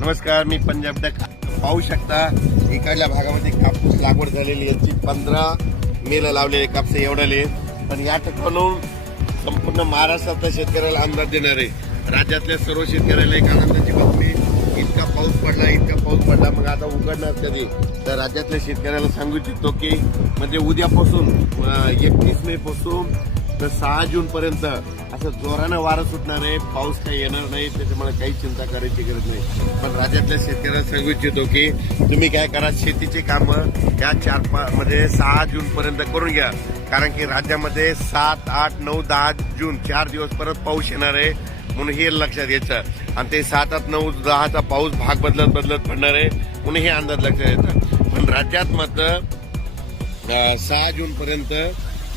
नमस्कार मी पंजाब डक पाहू शकता इकडल्या भागामध्ये कापूस लागवड झालेली याची पंधरा मेला लावलेले कापूस एवढाले पण या ठिकाणून संपूर्ण महाराष्ट्रातल्या शेतकऱ्याला अंदाज देणार आहे राज्यातल्या सर्व शेतकऱ्याला एक आनंदाची बातमी इतका पाऊस पडला इतका पाऊस पडला. मग आता उघडणार कधी? तर राज्यातल्या शेतकऱ्याला सांगू इच्छितो की म्हणजे उद्यापासून एकतीस मे पासून तर सहा जून पर्यंत असं जोरानं वारं सुटणार आहे पाऊस काही येणार नाही त्याच्यामुळे काही चिंता करायची गरज नाही. पण राज्यातल्या शेतकऱ्यांना सांगू इच्छितो की तुम्ही काय करा शेतीची कामं या चार पाच म्हणजे सहा जून पर्यंत करून घ्या. कारण की राज्यामध्ये सात आठ नऊ दहा जून चार दिवस परत पाऊस येणार आहे म्हणून हे लक्षात घ्यायचं. आणि ते सात आठ नऊ दहाचा पाऊस भाग बदलत बदलत पडणार आहे म्हणून हे अंदाज लक्षात येतं पण राज्यात मात्र सहा जून पर्यंत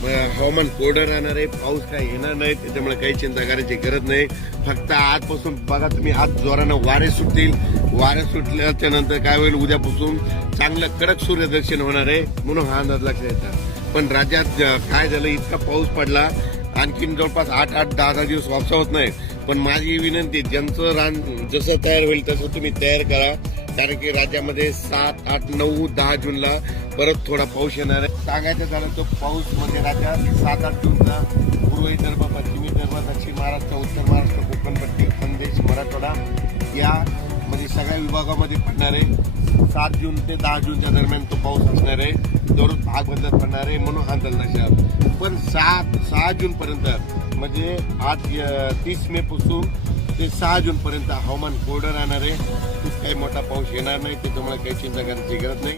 हवामान कोरडं राहणार आहे पाऊस काय येणार नाही त्याच्यामुळे काही चिंता करायची गरज नाही. फक्त आजपासून बघा तुम्ही आज जोरानं वारे सुटतील. वारे सुटल्याच्या नंतर काय होईल? उद्यापासून चांगलं कडक सूर्यदर्शन होणार आहे म्हणून हा अंदाज लक्षात येतात पण राज्यात काय झालं? इतका पाऊस पडला. आणखीन जवळपास आठ आठ दहा दहा दिवस वापसा होत नाही. पण माझी विनंती ज्यांचं रान जसं तयार होईल तसं तुम्ही तयार करा. कारण की राज्यामध्ये सात आठ नऊ दहा जूनला परत थोडा पाऊस येणार आहे. सांगायचं झालं तो पाऊस म्हणजे राज्यात सात आठ जूनला पूर्व विदर्भ पश्चिम विदर्भ दक्षिण महाराष्ट्र उत्तर महाराष्ट्र कोकणपट्टी खानदेश मराठवाडा या म्हणजे सगळ्या विभागामध्ये पडणार आहे. सात जून ते दहा जूनच्या दरम्यान तो पाऊस असणार आहे. दररोज भाग बदलत पडणार आहे म्हणून हा लक्षात पण सात सहा जूनपर्यंत म्हणजे आज तीस मे पासून ते सहा जूनपर्यंत हवामान कोरडं राहणार आहे. खूप काही मोठा पाऊस येणार नाही त्याच्यामुळे काही चिंता करायची गरज नाही.